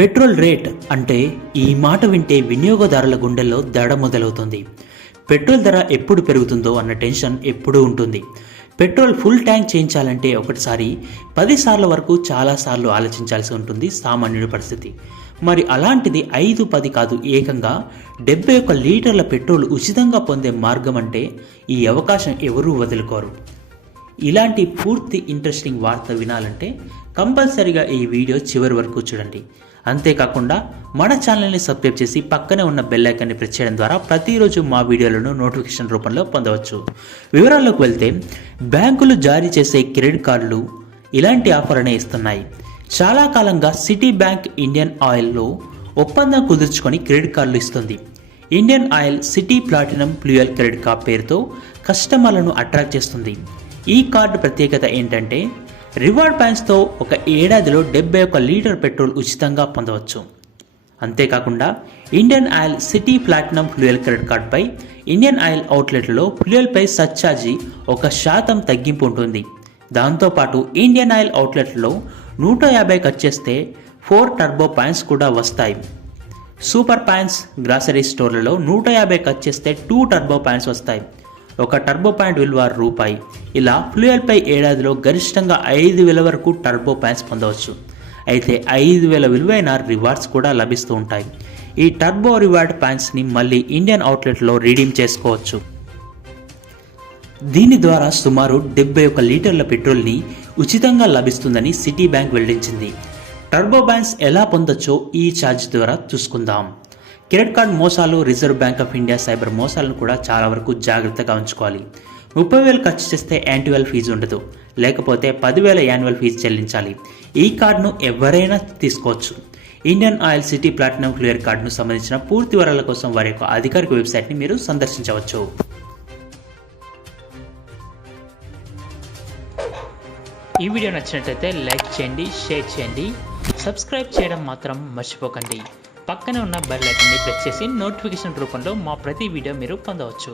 Petrol rate అంటే ఈ మాట వింటే వినియోగదారుల గుండెల్లో దడ మొదలవుతుంది. పెట్రోల్ ధర ఎప్పుడు పెరుగుతుందో అన్న టెన్షన్ ఎప్పుడూ ఉంటుంది. పెట్రోల్ ఫుల్ ట్యాంక్ చేయించాలంటే ఒకటిసారి 10 సార్ల వరకు చాలాసార్లు ఆలోచించాల్సి ఉంటుంది సామాన్యుడి పరిస్థితి. మరి అలాంటిది 5-10 కాదు, ఏకంగా 71 లీటర్ల పెట్రోల్ ఉచితంగా పొందే మార్గం అంటే ఈ అవకాశం ఎవరూ వదులుకోరు. ఇలాంటి పూర్తి ఇంట్రెస్టింగ్ వార్త వినాలంటే కంపల్సరీగా ఈ వీడియో చివరి వరకు చూడండి. అంతేకాకుండా మన ఛానల్ని సబ్స్క్రైబ్ చేసి పక్కనే ఉన్న బెల్ ఐకాన్ని ప్రెస్ చేయడం ద్వారా ప్రతిరోజు మా వీడియోలను నోటిఫికేషన్ రూపంలో పొందవచ్చు. వివరాల్లోకి వెళ్తే, బ్యాంకులు జారీ చేసే క్రెడిట్ కార్డులు ఇలాంటి ఆఫర్నే ఇస్తున్నాయి. చాలా కాలంగా సిటీ బ్యాంక్ ఇండియన్ ఆయిల్లో ఒప్పందం కుదుర్చుకొని క్రెడిట్ కార్డులు ఇస్తుంది. Indian oil city platinum fuel credit card పేరుతో కస్టమర్లను అట్రాక్ట్ చేస్తుంది. ఈ కార్డు ప్రత్యేకత ఏంటంటే, రివార్డ్ పాయింట్స్తో ఒక ఏడాదిలో 71 లీటర్ పెట్రోల్ ఉచితంగా పొందవచ్చు. అంతేకాకుండా Indian oil city platinum fuel credit కార్డుపై ఇండియన్ ఆయిల్ అవుట్లెట్లలో ఫ్యూయల్పై సర్ఛార్జీ 1% తగ్గింపు ఉంటుంది. దాంతోపాటు ఇండియన్ ఆయిల్ అవుట్లెట్లలో 150 ఖర్చు చేస్తే 4 టర్బో పాయింట్స్ కూడా వస్తాయి. సూపర్ పాయింట్స్ గ్రాసరీ స్టోర్లలో 150 ఖర్చు చేస్తే 2 టర్బో పాయింట్స్ వస్తాయి. ఒక టర్బో పాయింట్ విలువ రూపాయి. ఇలా ఫ్యూయల్పై ఏడాదిలో గరిష్టంగా 5,000 వరకు టర్బో పాయింట్స్ పొందవచ్చు. అయితే 5,000 విలువైన రివార్డ్స్ కూడా లభిస్తూ ఉంటాయి. ఈ టర్బో రివార్డ్ పాయింట్స్ని మళ్ళీ ఇండియన్ అవుట్లెట్లో రీడీమ్ చేసుకోవచ్చు. దీని ద్వారా సుమారు 71 లీటర్ల పెట్రోల్ని ఉచితంగా లభిస్తుందని సిటీ బ్యాంక్ వెల్లడించింది. టర్బో పాయింట్స్ ఎలా పొందొచ్చో ఈ ఛార్జ్ ద్వారా చూసుకుందాం. క్రెడిట్ కార్డ్ మోసాలు, reserve bank of India cyber మోసాలను కూడా చాలా వరకు జాగ్రత్తగా ఉంచుకోవాలి. 30,000 ఖర్చు చేస్తే యాన్యువల్ ఫీజు ఉండదు, లేకపోతే 10,000 యాన్యువల్ ఫీజు చెల్లించాలి. ఈ కార్డును ఎవరైనా తీసుకోవచ్చు. Indian oil city platinum fuel కార్డును సంబంధించిన పూర్తి వివరాల కోసం వారి యొక్క అధికారిక వెబ్సైట్ని మీరు సందర్శించవచ్చు. ఈ వీడియో నచ్చినట్లయితే లైక్ చేయండి, షేర్ చేయండి, సబ్స్క్రైబ్ చేయడం మాత్రం మర్చిపోకండి. పక్కనే ఉన్న బెల్ ఐకాన్ని ప్రెస్ చేసి నోటిఫికేషన్ రూపంలో మా ప్రతి వీడియో మీరు పొందవచ్చు.